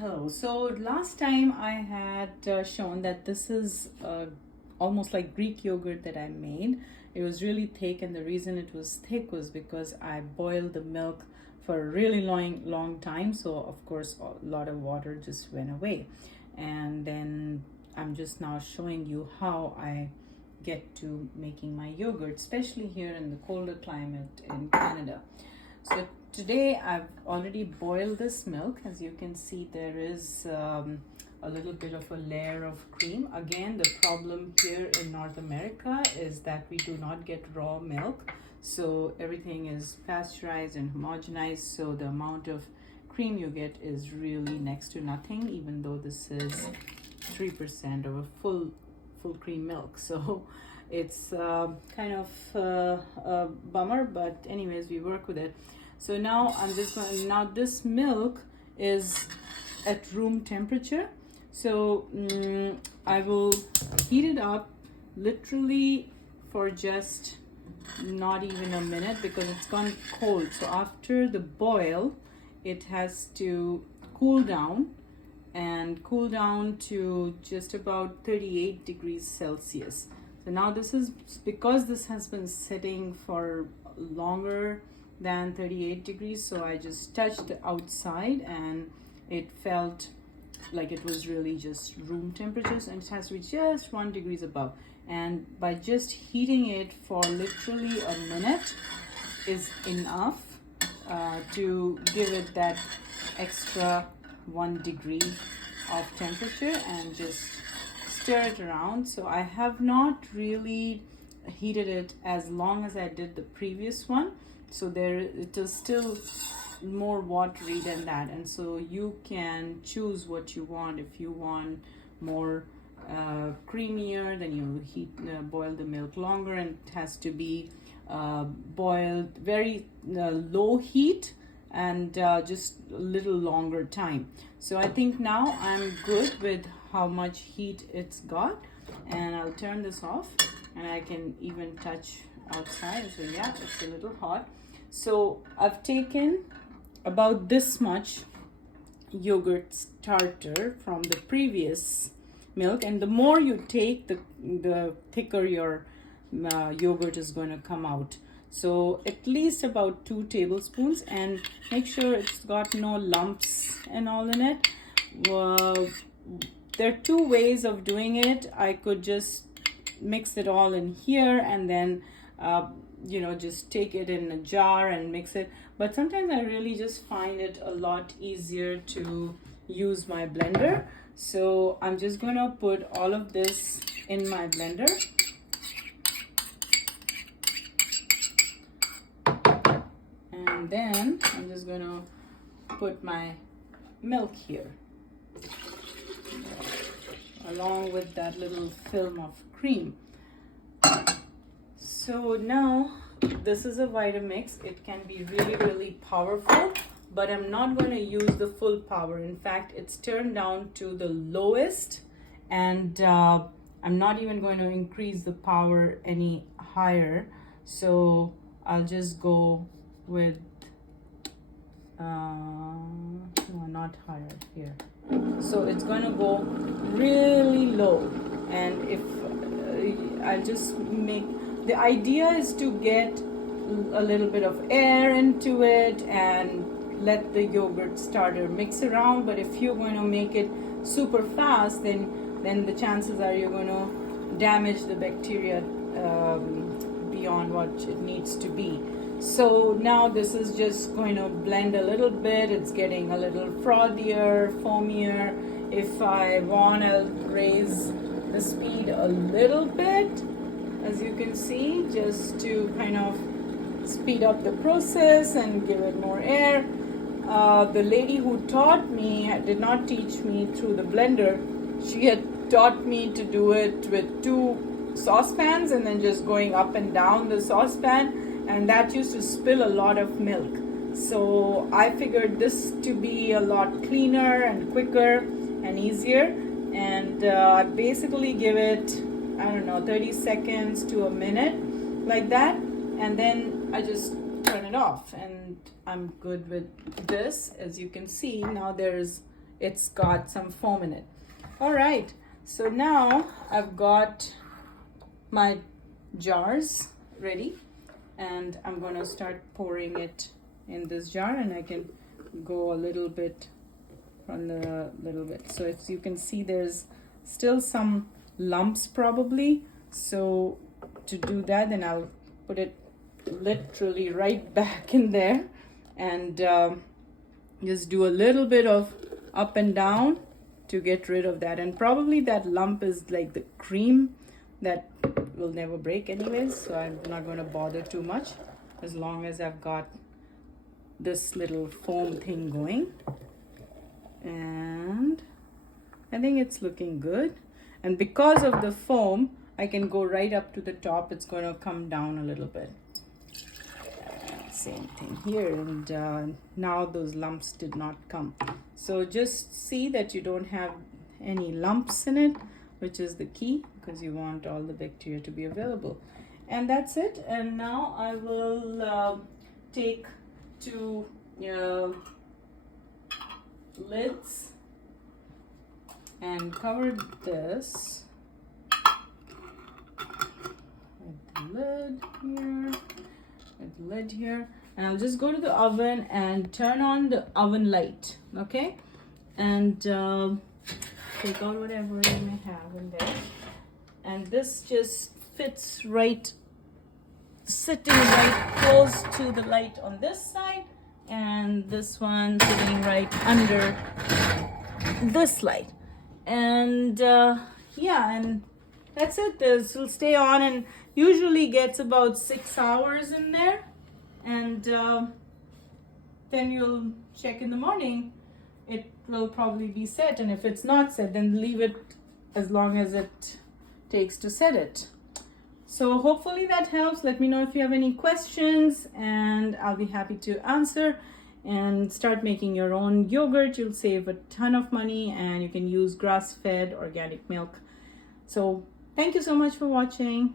Hello. So last time I had shown that this is almost like Greek yogurt that I made. It was really thick, and the reason it was thick was because I boiled the milk for a really long time. So of course a lot of water just went away. And then I'm just now showing you how I get to making my yogurt, especially here in the colder climate in Canada. So today I've already boiled this milk. As you can see, there is a little bit of a layer of cream. Again, the problem here in North America is that we do not get raw milk. So everything is pasteurized and homogenized. So the amount of cream you get is really next to nothing, even though this is 3% of a full cream milk. So it's kind of a bummer, but anyways, we work with it. So now I'm just going, now this milk is at room temperature. So I will heat it up literally for just not even a minute, because it's gone cold. So after the boil, it has to cool down and cool down to just about 38 degrees Celsius. So now this is because this has been sitting for longer than 38 degrees. So I just touched the outside and it felt like it was really just room temperatures, and it has to be just 1 degrees above. And by just heating it for literally a minute is enough to give it that extra 1 degree of temperature, and just stir it around. So I have not really heated it as long as I did the previous one, so there it is still more watery than that, and so you can choose what you want. If you want more creamier, then you boil the milk longer, and it has to be boiled very low heat and just a little longer time. So I think now I'm good with how much heat it's got, and I'll turn this off, and I can even touch outside. So yeah, it's a little hot. So I've taken about this much yogurt starter from the previous milk, and the more you take, the thicker your yogurt is going to come out. So at least about 2 tablespoons, and make sure it's got no lumps and all in it. There are 2 ways of doing it. I could just mix it all in here and then just take it in a jar and mix it, but sometimes I really just find it a lot easier to use my blender. So I'm just gonna put all of this in my blender, and then I'm just gonna put my milk here along with that little film of cream. So now this is a Vitamix. It can be really powerful, but I'm not going to use the full power. In fact, it's turned down to the lowest, and I'm not even going to increase the power any higher. So I'll just go with no, not higher here. So it's going to go really low, and if I just make, the idea is to get a little bit of air into it and let the yogurt starter mix around. But if you're going to make it super fast, then the chances are you're going to damage the bacteria beyond what it needs to be. So now this is just going to blend a little bit. It's getting a little frothier, foamier. If I want, I'll raise the speed a little bit, as you can see, just to kind of speed up the process and give it more air. The lady who taught me did not teach me through the blender. She had taught me to do it with 2 saucepans and then just going up and down the saucepan, and that used to spill a lot of milk. So I figured this to be a lot cleaner and quicker and easier, and I basically give it, I don't know, 30 seconds to a minute like that, and then I just turn it off, and I'm good with this. As you can see, now there's it's got some foam in it. All right, so now I've got my jars ready, and I'm gonna start pouring it in this jar, and I can go a little bit from the little bit. So if you can see, there's still some lumps probably. So to do that, then I'll put it literally right back in there, and just do a little bit of up and down to get rid of that. And probably that lump is like the cream that will never break anyways, so I'm not going to bother too much as long as I've got this little foam thing going. And I think it's looking good, and because of the foam I can go right up to the top. It's going to come down a little bit. Same thing here, and now those lumps did not come. So just see that you don't have any lumps in it, which is the key, because you want all the bacteria to be available. And that's it. And now I will take two lids and cover this with the lid here, with the lid here, and I'll just go to the oven and turn on the oven light, okay? And take out whatever you may have in there. And this just fits right, sitting right close to the light on this side, and this one sitting right under this light. And yeah, and that's it. This will stay on and usually gets about 6 hours in there, and then you'll check in the morning. It will probably be set, and if it's not set, then leave it as long as it takes to set it. So hopefully that helps. Let me know if you have any questions, and I'll be happy to answer. And start making your own yogurt. You'll save a ton of money, and you can use grass-fed organic milk. So thank you so much for watching.